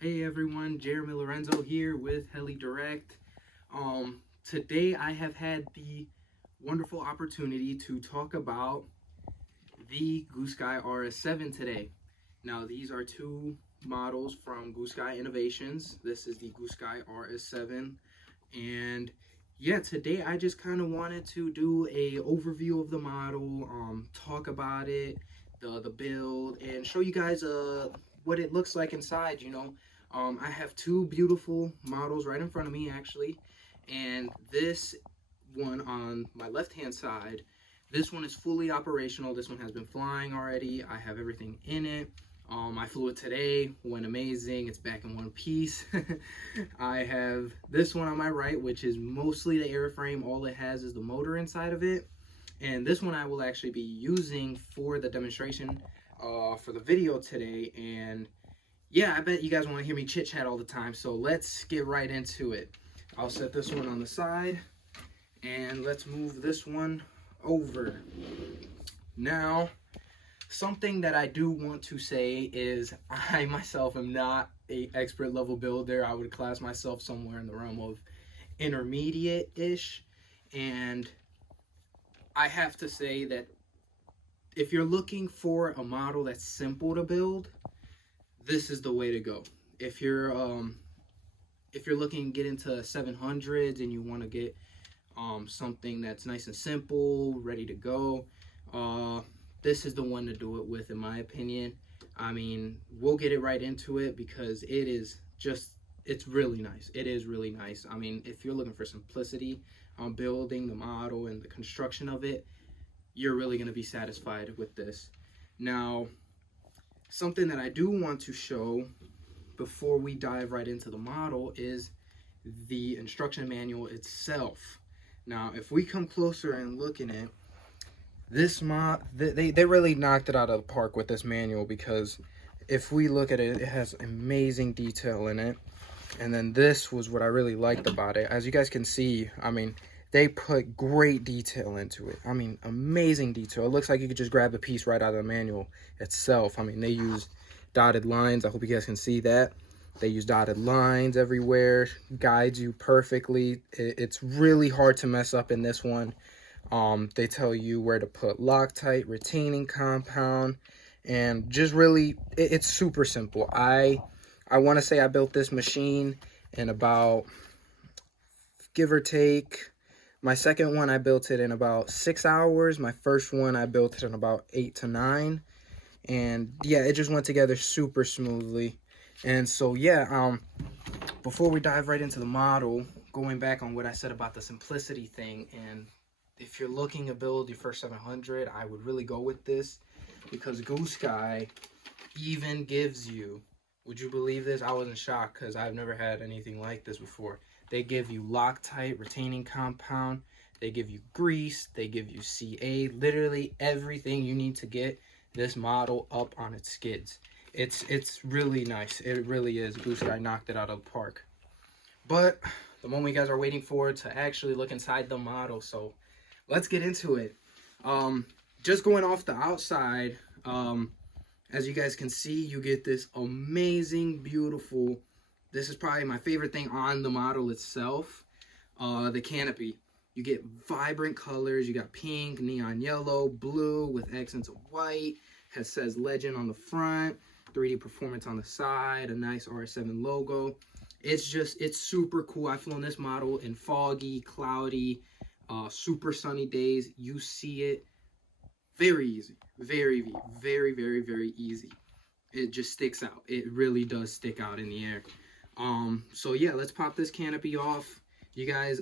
Hey everyone, Jeremy Lorenzo here with Heli Direct. Today I have had the wonderful opportunity to talk about the Goosky RS7 today. Now these are two models from Goosky Innovations. This is the Goosky RS7, and yeah, today I just kind of wanted to do a overview of the model, talk about it, the build, and show you guys what it looks like inside. I have two beautiful models right in front of me actually, and this one on my left hand side, this one is fully operational. This one has been flying already. I have everything in it. I flew it today, went amazing. It's back in one piece. I have this one on my right, which is mostly the airframe. All it has is the motor inside of it. And this one I will actually be using for the demonstration for the video today. And yeah, I bet you guys want to hear me chit chat all the time. So let's get right into it. I'll set this one on the side and let's move this one over. Now, something that I do want to say is I myself am not an expert level builder. I would class myself somewhere in the realm of intermediate-ish. And I have to say that if you're looking for a model that's simple to build, this is the way to go. If you're looking to get into 700s and you want to get something that's nice and simple, ready to go, this is the one to do it with, in my opinion. I mean, we'll get it right into it because it's really nice. It is really nice. I mean, if you're looking for simplicity on building the model and the construction of it, you're really going to be satisfied with this. Now, something that I do want to show before we dive right into the model is the instruction manual itself. Now, if we come closer and look in it, this they really knocked it out of the park with this manual, because if we look at it, it has amazing detail in it. And then this was what I really liked about it. As you guys can see, I mean, they put great detail into it. I mean, amazing detail. It looks like you could just grab a piece right out of the manual itself. I mean, they use dotted lines. I hope you guys can see that. They use dotted lines everywhere, guides you perfectly. It's really hard to mess up in this one. They tell you where to put Loctite, retaining compound, and just really, it's super simple. I want to say I built this machine in about, give or take, my second one I built it in about 6 hours. My first one I built it in about 8 to 9. And yeah, it just went together super smoothly. And so yeah, before we dive right into the model, going back on what I said about the simplicity thing, and if you're looking to build your first 700, I would really go with this, because Goosky even gives you, would you believe this? I was in shock because I've never had anything like this before. They give you Loctite, retaining compound, they give you grease, they give you CA, literally everything you need to get this model up on its skids. It's really nice. It really is. Goosky knocked it out of the park. But the moment you guys are waiting for, to actually look inside the model, so let's get into it. Just going off the outside, as you guys can see, you get this amazing, beautiful, this is probably my favorite thing on the model itself, the canopy. You get vibrant colors. You got pink, neon yellow, blue with accents of white. Says legend on the front, 3D performance on the side, a nice RS7 logo. It's super cool. I've flown this model in foggy, cloudy, super sunny days. You see it very easy, very easy. It just sticks out. It really does stick out in the air. So yeah, let's pop this canopy off. You guys,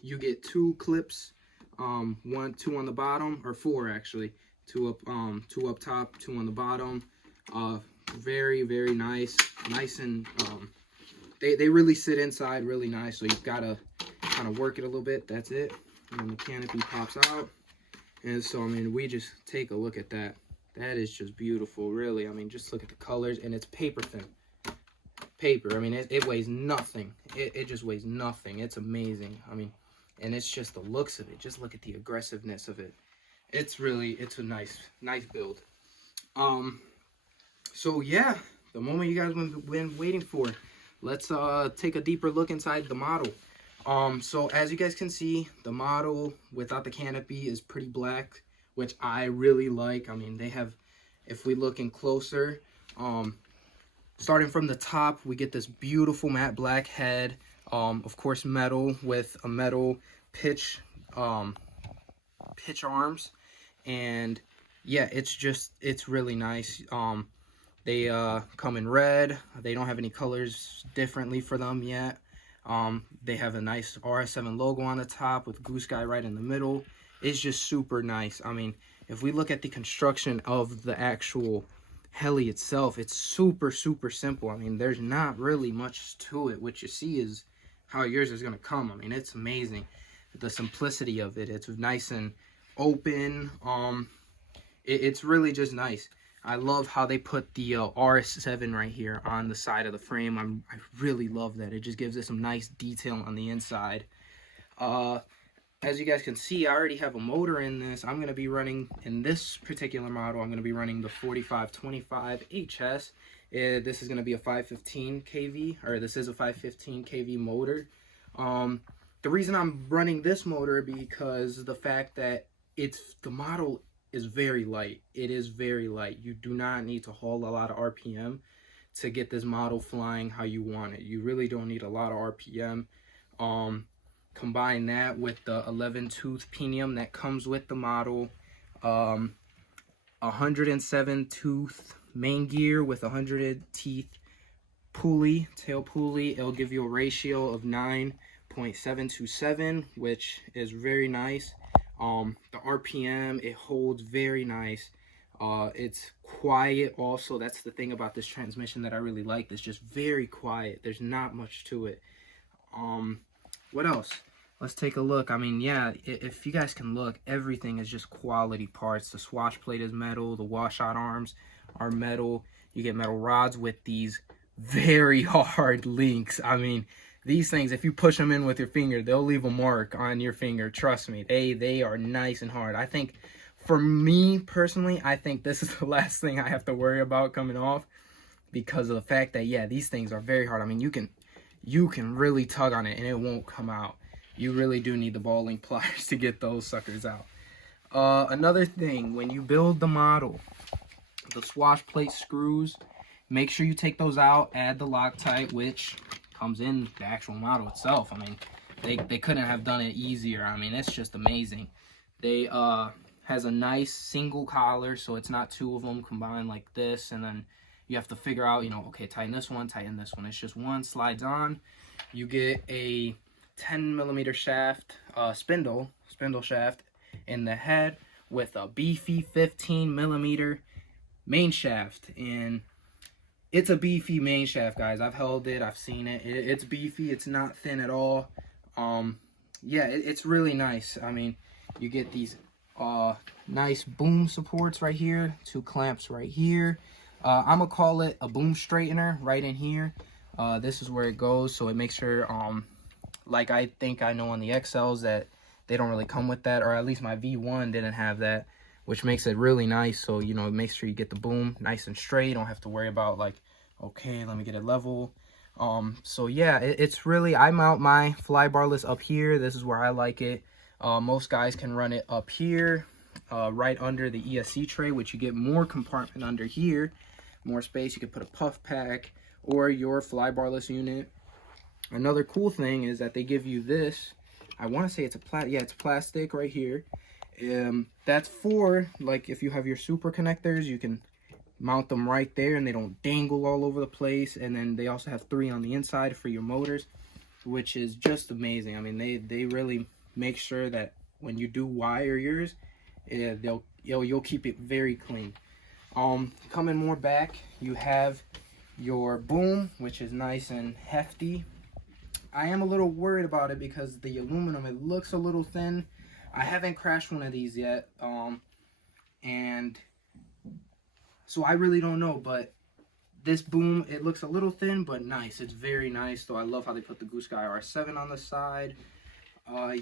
you get 2 clips, 2 on the bottom, or 4 actually. 2 up top, 2 on the bottom. Very nice, and they really sit inside really nice. So you've got to kind of work it a little bit. That's it. And then the canopy pops out. And so I mean, we just take a look at that. That is just beautiful, really. I mean, just look at the colors, and it's paper thin. Paper. I mean, it weighs nothing. It just weighs nothing. It's amazing. I mean, and it's just the looks of it. Just look at the aggressiveness of it. It's a nice build. So yeah, the moment you guys have been waiting for. Let's take a deeper look inside the model. So as you guys can see, the model without the canopy is pretty black, which I really like. I mean, they have, if we look in closer, starting from the top, we get this beautiful matte black head. Of course, metal with a metal pitch arms, and yeah, it's really nice. They come in red. They don't have any colors differently for them yet. They have a nice RS7 logo on the top with Goosky right in the middle. It's just super nice. I mean, if we look at the construction of the actual heli itself, it's super simple. I mean, there's not really much to it. What you see is how yours is going to come. I mean, it's amazing. The simplicity of it. It's nice and open. It's really just nice. I love how they put the RS7 right here on the side of the frame. I really love that. It just gives it some nice detail on the inside. As you guys can see, I already have a motor in this. I'm going to be running, in this particular model, I'm going to be running the 4525 HS. This is going to be a 515 kV, or this is a 515 kV motor. The reason I'm running this motor because the fact that the model is very light. It is very light. You do not need to haul a lot of RPM to get this model flying how you want it. You really don't need a lot of RPM. Combine that with the 11-tooth pinion that comes with the model, 107-tooth main gear with 100 teeth pulley, tail pulley. It'll give you a ratio of 9.727, which is very nice. The RPM, it holds very nice. It's quiet also. That's the thing about this transmission that I really like. It's just very quiet. There's not much to it. What else? Let's take a look. I mean, yeah, if you guys can look, everything is just quality parts. The swash plate is metal. The washout arms are metal. You get metal rods with these very hard links. I mean, these things, if you push them in with your finger, they'll leave a mark on your finger. Trust me, they are nice and hard. I think, for me personally, I think this is the last thing I have to worry about coming off, because of the fact that, yeah, these things are very hard. I mean, you can really tug on it and it won't come out. You really do need the ball link pliers to get those suckers out. Another thing, when you build the model, the swash plate screws, make sure you take those out, add the Loctite, which comes in the actual model itself. I mean, they couldn't have done it easier. I mean, it's just amazing. They has a nice single collar, so it's not two of them combined like this, and then you have to figure out, you know, okay, tighten this one, tighten this one. It's just one, slides on. You get a 10mm shaft, spindle shaft in the head with a beefy 15mm main shaft. And it's a beefy main shaft, guys. I've held it, I've seen it. It's beefy, it's not thin at all. Yeah, it's really nice. I mean, you get these nice boom supports right here, two clamps right here. I'm gonna call it a boom straightener right in here. This is where it goes, so it makes sure, like I think I know on the XLs that they don't really come with that, or at least my V1 didn't have that, which makes it really nice. So, you know, it makes sure you get the boom nice and straight. You don't have to worry about, like, okay, let me get it level. So yeah, it's really, I mount my fly barless up here. This is where I like it. Most guys can run it up here, right under the ESC tray, which you get more compartment under here, more space. You can put a puff pack or your fly barless unit. Another cool thing is that they give you this. I want to say it's it's plastic right here. That's for, like, if you have your super connectors, you can mount them right there and they don't dangle all over the place. And then they also have 3 on the inside for your motors, which is just amazing. I mean, they really make sure that when you do wire yours, you'll keep it very clean. Coming more back, you have your boom, which is nice and hefty. I am a little worried about it because the aluminum, it looks a little thin. I haven't crashed one of these yet, and so I really don't know, but this boom, it looks a little thin, but nice. It's very nice. So I love how they put the Goosky RS7 on the side.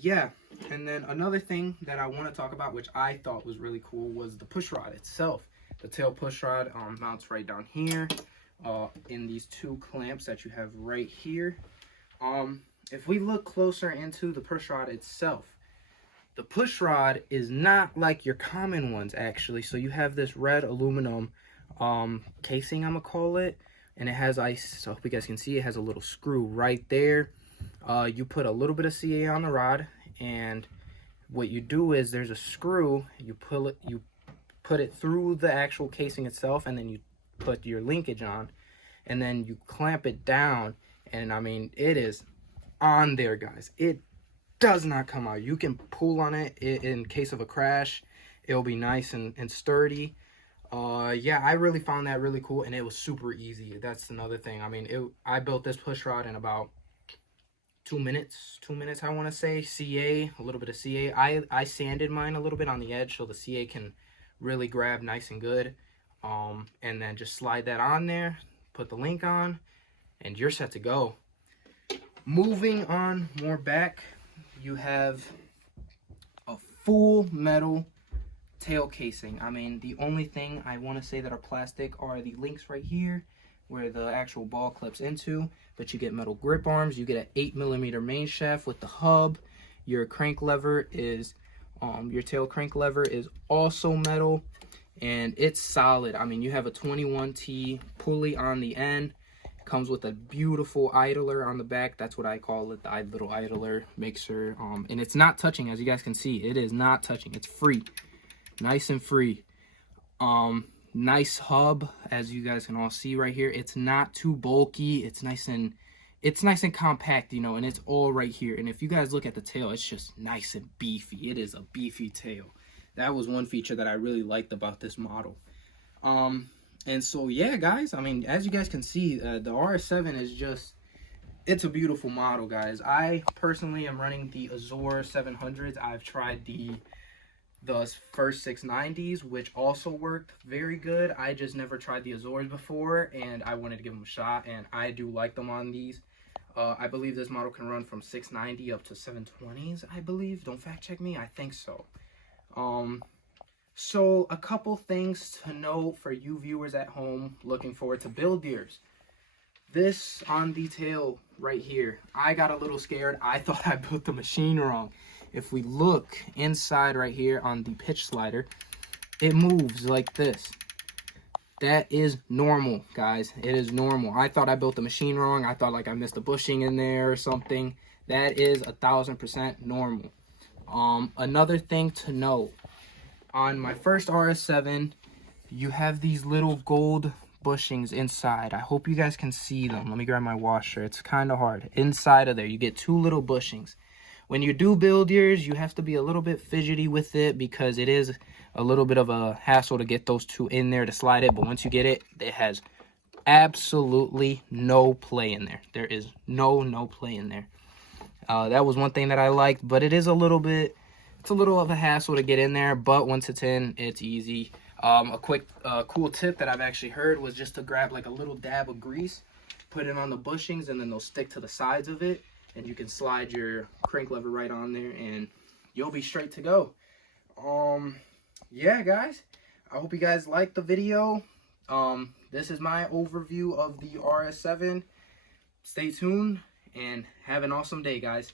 Yeah, and then another thing that I want to talk about, which I thought was really cool, was the push rod itself. The tail push rod mounts right down here in these two clamps that you have right here. If we look closer into the push rod itself, the push rod is not like your common ones, actually. So you have this red aluminum casing, I'm gonna call it, and it has I hope you guys can see it has a little screw right there. You put a little bit of CA on the rod, and what you do is there's a screw, you put it through the actual casing itself, and then you put your linkage on, and then you clamp it down, and I mean, it is on there, guys. It does not come out. You can pull on it in case of a crash. It'll be nice and sturdy. Yeah, I really found that really cool, and it was super easy. That's another thing. I mean, I built this push rod in about 2 minutes, I want to say. CA, a little bit of CA. I sanded mine a little bit on the edge so the CA can really grab nice and good. And then just slide that on there, put the link on, and you're set to go. Moving on more back, you have a full metal tail casing. I mean, the only thing I want to say that are plastic are the links right here where the actual ball clips into, but you get metal grip arms. You get an 8mm main shaft with the hub. Your crank lever is your tail crank lever is also metal, and it's solid. I mean, you have a 21T pulley on the end. Comes with a beautiful idler on the back. That's what I call it, the little idler. Makes sure and it's not touching, as you guys can see. It is not touching. It's free, nice and free. Nice hub, as you guys can all see right here. It's not too bulky. It's nice and compact, you know, and it's all right here. And if you guys look at the tail, it's just nice and beefy. It is a beefy tail. That was one feature that I really liked about this model. And so, yeah, guys, I mean, as you guys can see, the RS7 is just, it's a beautiful model, guys. I personally am running the Azure 700s. I've tried the first 690s, which also worked very good. I just never tried the Azures before, and I wanted to give them a shot, and I do like them on these. I believe this model can run from 690 up to 720s, I believe. Don't fact check me. I think so. So a couple things to note for you viewers at home looking forward to build years. This on the tail right here, I got a little scared. I thought I built the machine wrong. If we look inside right here on the pitch slider, it moves like this. That is normal, guys. It is normal. I thought I built the machine wrong. I thought like I missed a bushing in there or something. That is 1000% normal. Another thing to note, on my first RS7, you have these little gold bushings inside. I hope you guys can see them. Let me grab my washer. It's kind of hard. Inside of there, you get 2 little bushings. When you do build yours, you have to be a little bit fidgety with it because it is a little bit of a hassle to get those 2 in there to slide it. But once you get it, it has absolutely no play in there. There is no play in there. That was one thing that I liked, but it is a little bit, it's a little of a hassle to get in there, but once it's in, it's easy. A quick cool tip that I've actually heard was just to grab like a little dab of grease, put it on the bushings, and then they'll stick to the sides of it, and you can slide your crank lever right on there, and you'll be straight to go. Yeah, guys, I hope you guys liked the video. This is my overview of the RS7. Stay tuned, and have an awesome day, guys.